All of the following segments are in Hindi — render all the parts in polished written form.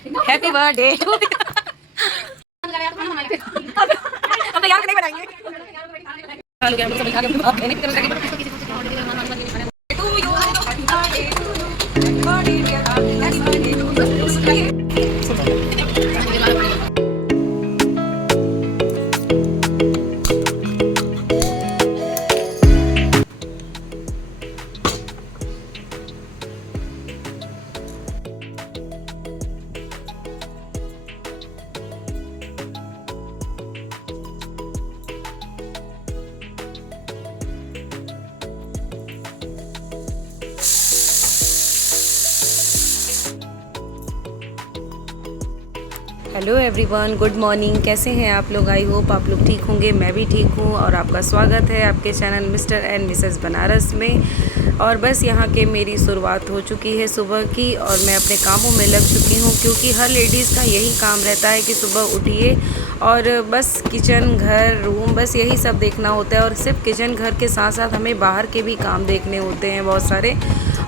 Happy birthday to. हम तैयार नहीं बनाएंगे। आलू के हम सब खा के आप कहने की तरफ to you happy birthday to you birthday dear happy birthday to. Hello everyone, good morning. कैसे हैं आप लोग? आई होप आप लोग ठीक होंगे। मैं भी ठीक हूँ और आपका स्वागत है आपके channel mister and Mrs Banaras में। और बस यहाँ के मेरी शुरुआत हो चुकी है सुबह की और मैं अपने कामों में लग चुकी हूँ, क्योंकि हर लेडीज़ का यही काम रहता है कि सुबह उठिए और बस किचन, घर, रूम, बस यही सब देखना होता है। और सिर्फ किचन घर के साथ साथ हमें बाहर के भी काम देखने होते हैं बहुत सारे।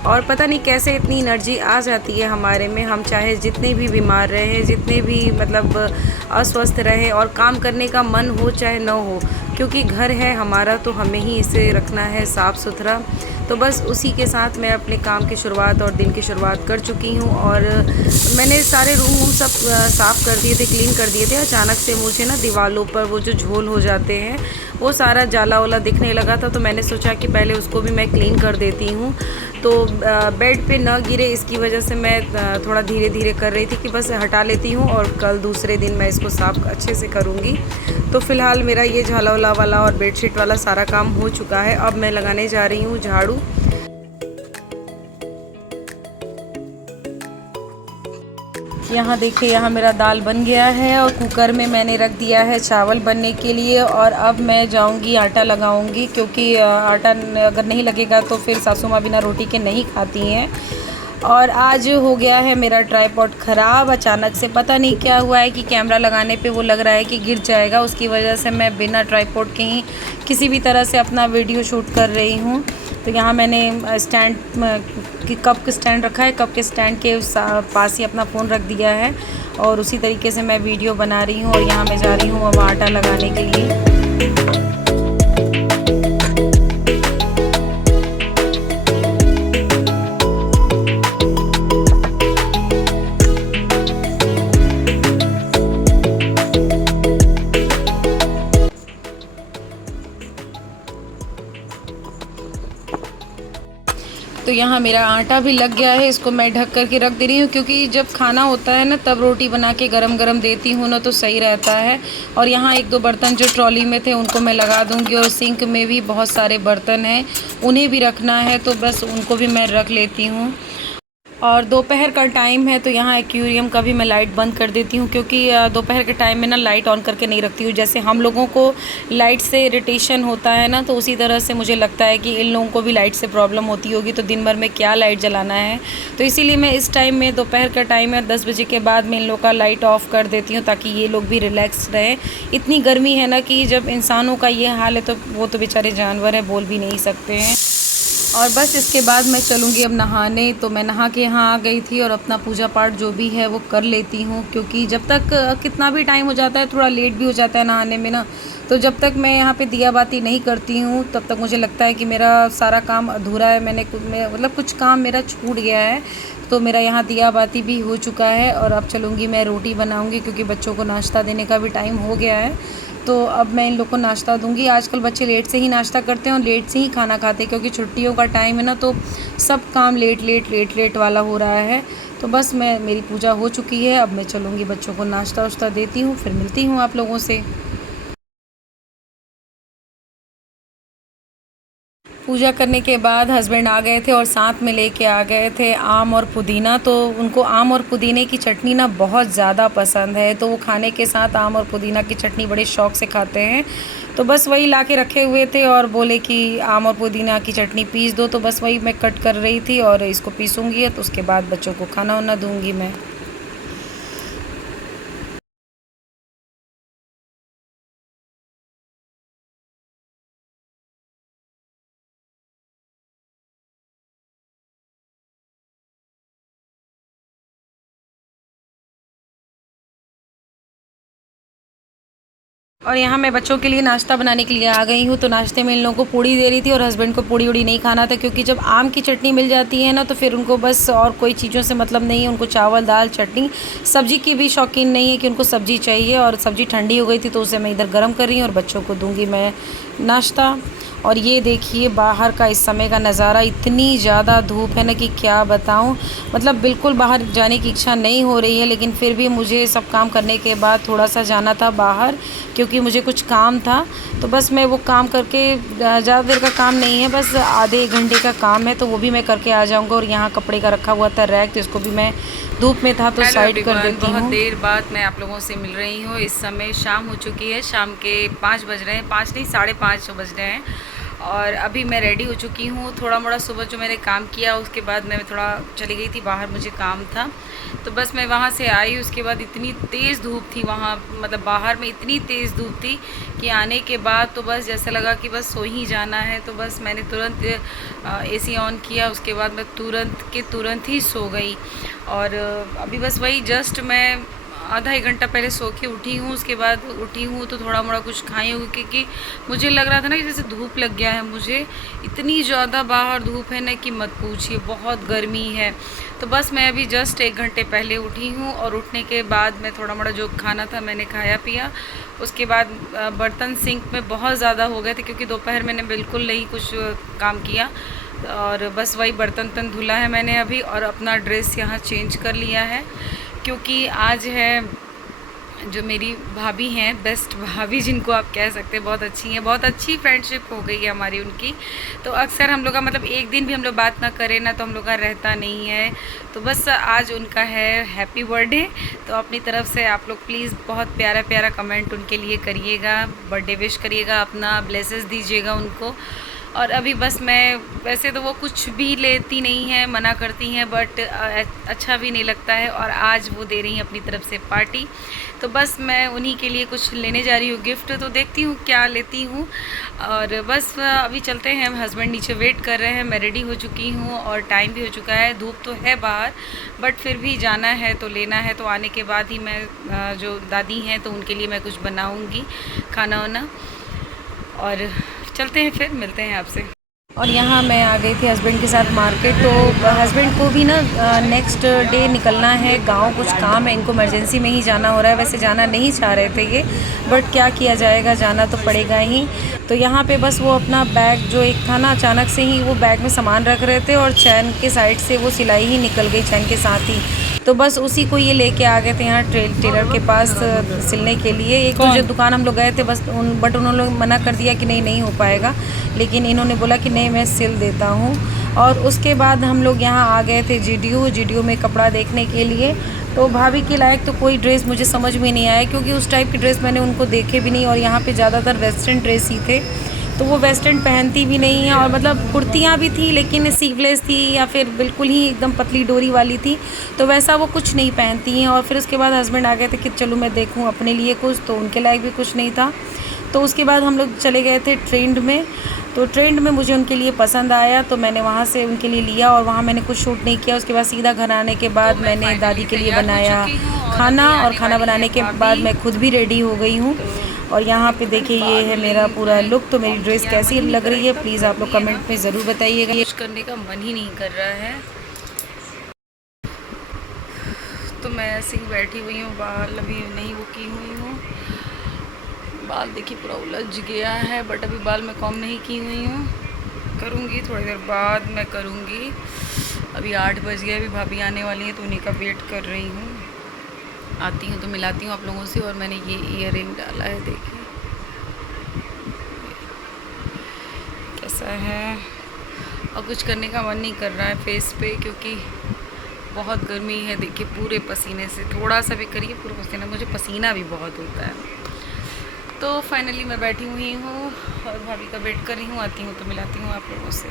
और पता नहीं कैसे इतनी एनर्जी आ जाती है हमारे में, हम चाहे जितने भी बीमार रहे, जितने भी मतलब अस्वस्थ रहे और काम करने का मन हो चाहे न हो, क्योंकि घर है हमारा तो हमें ही इसे रखना है साफ़ सुथरा। तो बस उसी के साथ मैं अपने काम की शुरुआत और दिन की शुरुआत कर चुकी हूँ। और मैंने सारे रूम वूम सब साफ़ कर दिए थे, क्लीन कर दिए थे। अचानक से मुझे ना दीवारों पर वो जो झोल हो जाते हैं वो सारा जाला वाला दिखने लगा था, तो मैंने सोचा कि पहले उसको भी मैं क्लीन कर देती हूँ, तो बेड पे न गिरे इसकी वजह से मैं थोड़ा धीरे धीरे कर रही थी कि बस हटा लेती हूँ और कल दूसरे दिन मैं इसको साफ़ अच्छे से करूँगी। तो फ़िलहाल मेरा ये झाला वाला और बेडशीट वाला सारा काम हो चुका है। अब मैं लगाने जा रही हूँ झाड़ू। यहाँ देखिए, यहाँ मेरा दाल बन गया है और कुकर में मैंने रख दिया है चावल बनने के लिए। और अब मैं जाऊँगी आटा लगाऊँगी, क्योंकि आटा अगर नहीं लगेगा तो फिर सासू माँ बिना रोटी के नहीं खाती हैं। और आज हो गया है मेरा ट्राइपॉड ख़राब। अचानक से पता नहीं क्या हुआ है कि कैमरा लगाने पे वो लग रहा है कि गिर जाएगा, उसकी वजह से मैं बिना ट्राइपॉड के ही किसी भी तरह से अपना वीडियो शूट कर रही हूँ। तो यहाँ मैंने स्टैंड कि कप स्टैंड रखा है, कप के स्टैंड के पास ही अपना फ़ोन रख दिया है और उसी तरीके से मैं वीडियो बना रही हूँ। और यहाँ मैं जा रही हूँ अब आटा लगाने के लिए। तो यहाँ मेरा आटा भी लग गया है, इसको मैं ढक कर के रख दे रही हूँ, क्योंकि जब खाना होता है ना तब रोटी बना के गरम गरम देती हूँ ना तो सही रहता है। और यहाँ एक दो बर्तन जो ट्रॉली में थे उनको मैं लगा दूँगी, और सिंक में भी बहुत सारे बर्तन हैं, उन्हें भी रखना है, तो बस उनको भी मैं रख लेती हूँ। और दोपहर का टाइम है तो यहाँ एक्वेरियम का भी मैं लाइट बंद कर देती हूँ, क्योंकि दोपहर के टाइम में ना लाइट ऑन करके नहीं रखती हूँ। जैसे हम लोगों को लाइट से इरिटेशन होता है ना, तो उसी तरह से मुझे लगता है कि इन लोगों को भी लाइट से प्रॉब्लम होती होगी, तो दिन भर में क्या लाइट जलाना है। तो इसीलिए मैं इस टाइम में, दोपहर का टाइम है 10 बजे के बाद, मैं इन लोग का लाइट ऑफ़ कर देती हूँ, ताकि ये लोग भी रिलैक्स रहें। इतनी गर्मी है ना कि जब इंसानों का ये हाल है तो वो तो बेचारे जानवर हैं, बोल भी नहीं सकते हैं। और बस इसके बाद मैं चलूँगी अब नहाने। तो मैं नहा के यहाँ आ गई थी और अपना पूजा पाठ जो भी है वो कर लेती हूँ, क्योंकि जब तक कितना भी टाइम हो जाता है, थोड़ा लेट भी हो जाता है नहाने में ना, तो जब तक मैं यहाँ पे दिया बाती नहीं करती हूँ तब तक मुझे लगता है कि मेरा सारा काम अधूरा है। मतलब कुछ काम मेरा छूट गया है। तो मेरा यहाँ दिया बाती भी हो चुका है और अब चलूँगी मैं रोटी बनाऊँगी, क्योंकि बच्चों को नाश्ता देने का भी टाइम हो गया है। तो अब मैं इन लोग को नाश्ता दूंगी। आजकल बच्चे लेट से ही नाश्ता करते हैं और लेट से ही खाना खाते हैं, क्योंकि छुट्टियों का टाइम है ना, तो सब काम लेट लेट लेट लेट वाला हो रहा है। तो बस मेरी पूजा हो चुकी है, अब मैं चलूँगी बच्चों को नाश्ता वाश्ता देती हूँ, फिर मिलती हूँ आप लोगों से। पूजा करने के बाद हस्बैंड आ गए थे और साथ में लेके आ गए थे आम और पुदीना। तो उनको आम और पुदीने की चटनी ना बहुत ज़्यादा पसंद है, तो वो खाने के साथ आम और पुदीना की चटनी बड़े शौक़ से खाते हैं। तो बस वही ला के रखे हुए थे और बोले कि आम और पुदीना की चटनी पीस दो, तो बस वही मैं कट कर रही थी और इसको पीसूँगी, तो उसके बाद बच्चों को खाना वाना दूँगी मैं। और यहाँ मैं बच्चों के लिए नाश्ता बनाने के लिए आ गई हूँ। तो नाश्ते में इन लोगों को पूड़ी दे रही थी और हस्बैंड को पूड़ी उड़ी नहीं खाना था, क्योंकि जब आम की चटनी मिल जाती है ना तो फिर उनको बस और कोई चीज़ों से मतलब नहीं है। उनको चावल दाल चटनी, सब्ज़ी की भी शौकीन नहीं है कि उनको सब्ज़ी चाहिए। और सब्ज़ी ठंडी हो गई थी तो उसे मैं इधर गर्म कर रही हूँ और बच्चों को दूँगी मैं नाश्ता। और ये देखिए बाहर का इस समय का नज़ारा, इतनी ज़्यादा धूप है ना कि क्या बताऊं। मतलब बिल्कुल बाहर जाने की इच्छा नहीं हो रही है, लेकिन फिर भी मुझे सब काम करने के बाद थोड़ा सा जाना था बाहर, क्योंकि मुझे कुछ काम था। तो बस मैं वो काम करके, ज़्यादा देर का काम नहीं है, बस आधे 1 घंटे का काम है, तो वो भी मैं करके आ जाऊँगा। और यहाँ कपड़े का रखा हुआ था रैक, तो इसको भी मैं धूप में था तो साइड कर देती हूँ। बहुत देर बाद मैं आप लोगों से मिल रही हूँ। इस समय शाम हो चुकी है, शाम के 5 बज रहे हैं, 5 नहीं 5:30 बज रहे हैं। और अभी मैं रेडी हो चुकी हूँ। थोड़ा मोड़ा सुबह जो मैंने काम किया उसके बाद मैं थोड़ा चली गई थी बाहर, मुझे काम था। तो बस मैं वहाँ से आई, उसके बाद इतनी तेज़ धूप थी वहाँ, मतलब बाहर में इतनी तेज़ धूप थी कि आने के बाद तो बस जैसा लगा कि बस सो ही जाना है। तो बस मैंने तुरंत एसी ऑन किया, उसके बाद मैं तुरंत ही सो गई। और अभी बस वही जस्ट मैं आधा 1 घंटा पहले सो के उठी हूँ। उसके बाद उठी हूँ तो थोड़ा मोड़ा कुछ खाई हूँ, क्योंकि मुझे लग रहा था ना कि जैसे धूप लग गया है मुझे। इतनी ज़्यादा बाहर धूप है ना कि मत पूछिए, बहुत गर्मी है। तो बस मैं अभी जस्ट 1 घंटे पहले उठी हूँ और उठने के बाद मैं थोड़ा मोड़ा जो खाना था मैंने खाया पिया। उसके बाद बर्तन सिंक में बहुत ज़्यादा हो गए थे, क्योंकि दोपहर मैंने बिल्कुल नहीं कुछ काम किया। और बस वही बर्तन धुला है मैंने अभी, और अपना ड्रेस यहाँ चेंज कर लिया है, क्योंकि आज है जो मेरी भाभी हैं, बेस्ट भाभी जिनको आप कह सकते हैं, बहुत अच्छी हैं, बहुत अच्छी फ्रेंडशिप हो गई है हमारी उनकी। तो अक्सर हम लोग का मतलब एक दिन भी हम लोग बात ना करें ना तो हम लोग का रहता नहीं है। तो बस आज उनका है हैप्पी बर्थडे, तो अपनी तरफ से आप लोग प्लीज़ बहुत प्यारा प्यारा कमेंट उनके लिए करिएगा, बर्थडे विश करिएगा, अपना ब्लेसेस दीजिएगा उनको। और अभी बस मैं, वैसे तो वो कुछ भी लेती नहीं है, मना करती हैं, बट अच्छा भी नहीं लगता है। और आज वो दे रही हैं अपनी तरफ से पार्टी, तो बस मैं उन्हीं के लिए कुछ लेने जा रही हूँ गिफ्ट। तो देखती हूँ क्या लेती हूँ। और बस अभी चलते हैं, हस्बैंड नीचे वेट कर रहे हैं, मैं रेडी हो चुकी हूँ और टाइम भी हो चुका है। धूप तो है बाहर, बट फिर भी जाना है तो लेना है। तो आने के बाद ही मैं जो दादी हैं तो उनके लिए मैं कुछ बनाऊँगी खाना वाना। और चलते हैं, फिर मिलते हैं आपसे। और यहाँ मैं आ गई थी हस्बैंड के साथ मार्केट। तो हस्बैंड को भी ना नेक्स्ट डे निकलना है गांव, कुछ काम है, इनको इमरजेंसी में ही जाना हो रहा है। वैसे जाना नहीं चाह रहे थे ये, बट क्या किया जाएगा, जाना तो पड़ेगा ही। तो यहाँ पे बस वो अपना बैग जो एक था ना, अचानक से ही वो बैग में सामान रख रहे थे और चैन के साइड से वो सिलाई ही निकल गई चैन के साथ ही। तो बस उसी को ये लेके आ गए थे यहाँ टेलर के पास सिलने के लिए। एक तो जो दुकान हम लोग गए थे बस बट उन्होंने मना कर दिया कि नहीं हो पाएगा, लेकिन इन्होंने बोला कि नहीं मैं सिल देता हूँ। और उसके बाद हम लोग यहाँ आ गए थे जीडीओ में कपड़ा देखने के लिए। तो भाभी के लायक तो कोई ड्रेस मुझे समझ में नहीं आया, क्योंकि उस टाइप की ड्रेस मैंने उनको देखे भी नहीं। और यहाँ पे ज़्यादातर वेस्टर्न ड्रेस ही थे, तो वो वेस्टर्न पहनती भी नहीं है। और मतलब कुर्तियाँ भी थी लेकिन सीवलेस थी या फिर बिल्कुल ही एकदम पतली डोरी वाली थी, तो वैसा वो कुछ नहीं पहनती हैं। और फिर उसके बाद हस्बैंड आ गए थे कि चलो मैं देखूँ अपने लिए कुछ, तो उनके लायक भी कुछ नहीं था। तो उसके बाद हम लोग चले गए थे ट्रेंड में। तो ट्रेंड में मुझे उनके लिए पसंद आया, तो मैंने वहाँ से उनके लिए लिया और वहाँ मैंने कुछ शूट नहीं किया। उसके बाद सीधा घर आने के बाद मैंने दादी के लिए बनाया खाना, और खाना बनाने के बाद मैं खुद भी रेडी हो गई हूँ। और यहाँ पे देखिए ये है मेरा पूरा लुक। तो मेरी ड्रेस कैसी लग रही है प्लीज़ आप लोग कमेंट में ज़रूर बताइएगा। कुछ करने का मन ही नहीं कर रहा है, तो मैं ऐसे ही बैठी हुई हूँ, बाल अभी नहीं वो की हुई हूँ। बाल देखिए पूरा उलझ गया है, बट अभी बाल मैं कॉम नहीं की हुई हूँ, करूँगी थोड़ी देर बाद मैं करूँगी। अभी 8 बज गए, अभी भाभी आने वाली हैं तो उन्हीं का वेट कर रही हूँ। आती हूँ तो मिलाती हूँ आप लोगों से। और मैंने ये ईयर रिंग डाला है, देखिए कैसा है। और कुछ करने का मन नहीं कर रहा है फेस पे, क्योंकि बहुत गर्मी है। देखिए पूरे पसीने से, थोड़ा सा भी करिए पूरा पसीना, मुझे पसीना भी बहुत होता है। तो फाइनली मैं बैठी हुई हूँ और भाभी का वेट कर रही हूँ, आती हूँ तो मिलाती हूँ आप लोगों से।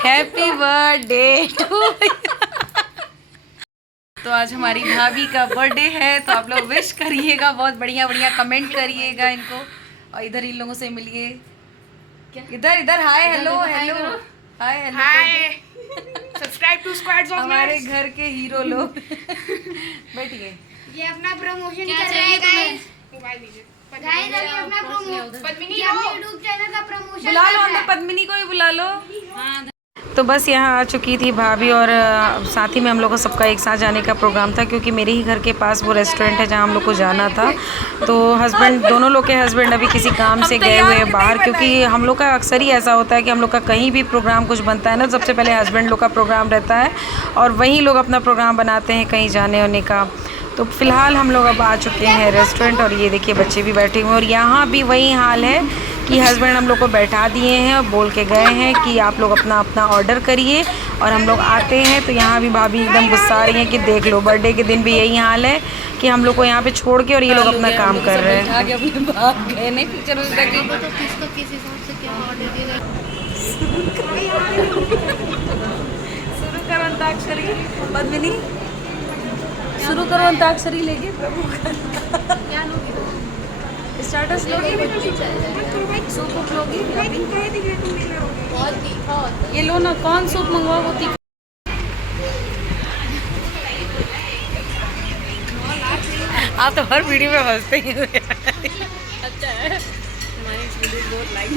Happy birthday to. तो आज हमारी भाभी का बर्थडे है, तो आप लोग विश करिएगा, बहुत बढ़िया बढ़िया कमेंट करिएगा इनको। और इधर इन लोगों से मिलिए, इधर hi hello hello hi hello hi, subscribe to squads of हमारे घर के हीरो लोग। बैठिए, ये अपना प्रमोशन कर रहे हैं गाइस। मोबाइल दीजिए। बुला लो अंदर, पद्मिनी को भी बुला लो। तो बस यहाँ आ चुकी थी भाभी और साथ ही में हम लोग को सबका एक साथ जाने का प्रोग्राम था, क्योंकि मेरे ही घर के पास वो रेस्टोरेंट है जहाँ हम लोग को जाना था। तो हस्बैंड, दोनों लोग के हस्बैंड अभी किसी काम से गए हुए हैं बाहर, क्योंकि हम लोग का अक्सर ही ऐसा होता है कि हम लोग का कहीं भी प्रोग्राम कुछ बनता है ना, सबसे पहले हस्बैंड लोग का प्रोग्राम रहता है और वही लोग अपना प्रोग्राम बनाते हैं कहीं जाने होने का। तो फ़िलहाल हम लोग अब आ चुके हैं रेस्टोरेंट और ये देखिए बच्चे भी बैठे हुए हैं और यहाँ भी वही हाल है कि हस्बैंड हम लोग को बैठा दिए हैं और बोल के गए हैं कि आप लोग अपना अपना ऑर्डर करिए और हम लोग आते हैं। तो यहाँ भी भाभी एकदम गुस्सा आ रही हैं कि देख लो, बर्थडे के दिन भी यही हाल है कि हम लोग को यहाँ पे छोड़ के और ये लोग अपना काम कर रहे हैं। शुरू करो अंताक्षरी, पद्मिनी शुरू करो अंताक्षरी लेके। स्टार्टर्स लोगी, सूप लोगी, ये लो ना, कौन सूप मंगवाओ वो तीखा। आप तो हर वीडियो में हंसते ही अच्छा है, हमारी वीडियो बहुत लाइक।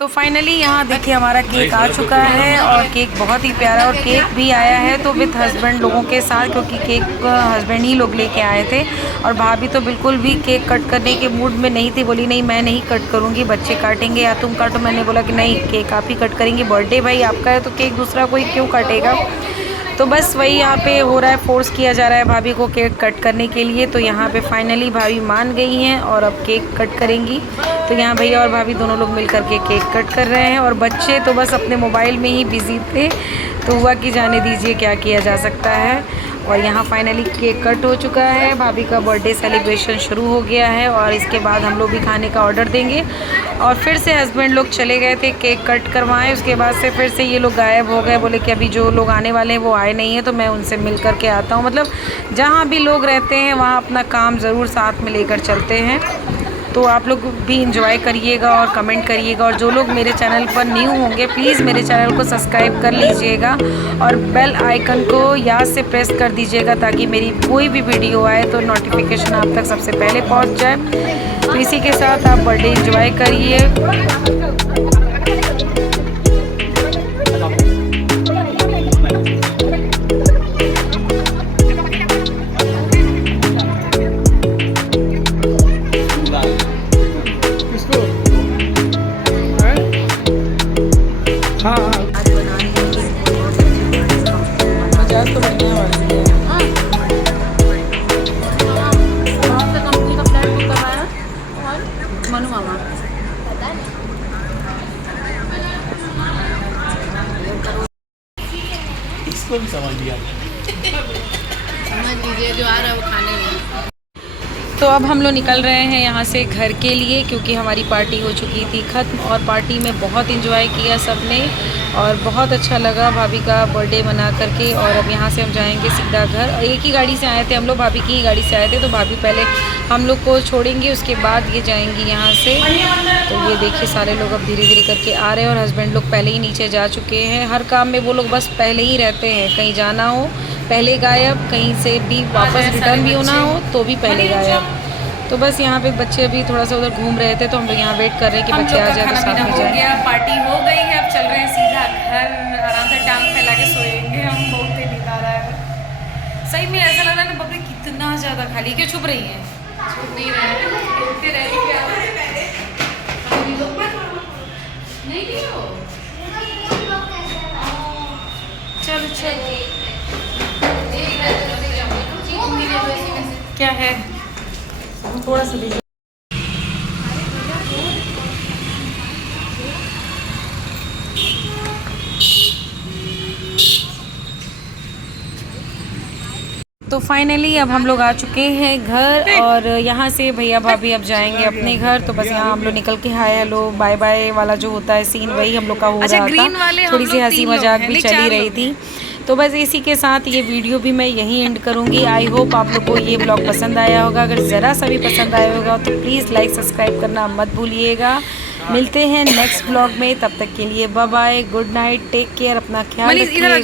तो फाइनली यहाँ देखिए हमारा केक आ चुका है और केक बहुत ही प्यारा, और केक भी आया है तो विथ हस्बैंड लोगों के साथ, क्योंकि केक हस्बैंड ही लोग लेके आए थे। और भाभी तो बिल्कुल भी केक कट करने के मूड में नहीं थी, बोली नहीं मैं नहीं कट करूँगी, बच्चे काटेंगे या तुम काटो। मैंने बोला कि नहीं, केक आप ही कट करेंगे, बर्थडे भाई आपका है तो केक दूसरा कोई क्यों काटेगा। तो बस वही यहाँ पे हो रहा है, फोर्स किया जा रहा है भाभी को केक कट करने के लिए। तो यहाँ पे फाइनली भाभी मान गई हैं और अब केक कट करेंगी। तो यहाँ भैया और भाभी दोनों लोग मिल के केक कट कर रहे हैं और बच्चे तो बस अपने मोबाइल में ही बिजी थे। तो हुआ कि जाने दीजिए, क्या किया जा सकता है। और यहाँ फाइनली केक कट हो चुका है, भाभी का बर्थडे सेलिब्रेशन शुरू हो गया है और इसके बाद हम लोग भी खाने का ऑर्डर देंगे। और फिर से हस्बैंड लोग चले गए थे केक कट करवाएं, उसके बाद से फिर से ये लोग गायब हो गए, बोले कि अभी जो लोग आने वाले हैं वो आए नहीं हैं तो मैं उनसे मिल कर के आता हूँ। मतलब जहाँ भी लोग रहते हैं वहाँ अपना काम ज़रूर साथ में लेकर चलते हैं। तो आप लोग भी इंजॉय करिएगा और कमेंट करिएगा। और जो लोग मेरे चैनल पर न्यू होंगे प्लीज़ मेरे चैनल को सब्सक्राइब कर लीजिएगा और बेल आइकन को याद से प्रेस कर दीजिएगा, ताकि मेरी कोई भी वीडियो आए तो नोटिफिकेशन आप तक सबसे पहले पहुंच जाए। तो इसी के साथ आप बर्थडे इंजॉय करिए। हाँ आज बना रही हूँ मजाक तो बढ़िया वाली है। कौन सा कंपनी का फ्लैट बुक करवाया? मनु मामा। इसको भी समझ लिया, समझ लीजिए जो आ रहा है वो खाने में। तो अब हम लोग निकल रहे हैं यहाँ से घर के लिए, क्योंकि हमारी पार्टी हो चुकी थी ख़त्म और पार्टी में बहुत एंजॉय किया सबने और बहुत अच्छा लगा भाभी का बर्थडे मना करके। और अब यहाँ से हम जाएंगे सीधा घर। एक ही गाड़ी से आए थे हम लोग, भाभी की ही गाड़ी से आए थे, तो भाभी पहले हम लोग को छोड़ेंगे, उसके बाद ये जाएंगी यहाँ से। तो ये देखिए सारे लोग अब धीरे धीरे करके आ रहे हैं और हस्बैंड लोग पहले ही नीचे जा चुके हैं। हर काम में वो लोग बस पहले ही रहते हैं, कहीं जाना हो पहले गायब, कहीं से भी वापस रिटर्न भी होना हो तो भी पहले गायब। तो बस यहाँ पे बच्चे अभी थोड़ा सा उधर घूम रहे थे तो हम लोग यहाँ वेट कर रहे हैं कि बच्चे आ जाए तो साथ में जाए। गया, पार्टी हो गई है, अब चल रहे हैं सीधा घर, आराम से टांग फैला के सोएंगे हम। बहुत ही नींद आ रहा है सही में, ऐसा लग रहा है ना बकरी कितना ज़्यादा खाली। क्यों छुप रही हैं? छुप नहीं रहे चलो चलो क्या है थोड़ा सा दीजिए। तो फाइनली अब हम लोग आ चुके हैं घर और यहाँ से भैया भाभी अब जाएंगे अपने घर। तो बस यहाँ हम लोग निकल के हाय हेलो बाय बाय वाला जो होता है सीन वही हम लोग का हो रहा था। थोड़ी सी हंसी मजाक भी चली रही थी। तो बस इसी के साथ ये वीडियो भी मैं यहीं एंड करूँगी। आई होप आप लोग को ये ब्लॉग पसंद आया होगा। अगर ज़रा सा भी पसंद आया होगा तो प्लीज़ लाइक सब्सक्राइब करना मत भूलिएगा। मिलते हैं नेक्स्ट ब्लॉग में, तब तक के लिए bye bye, good night, take care, अपना ख्याल रखिएगा।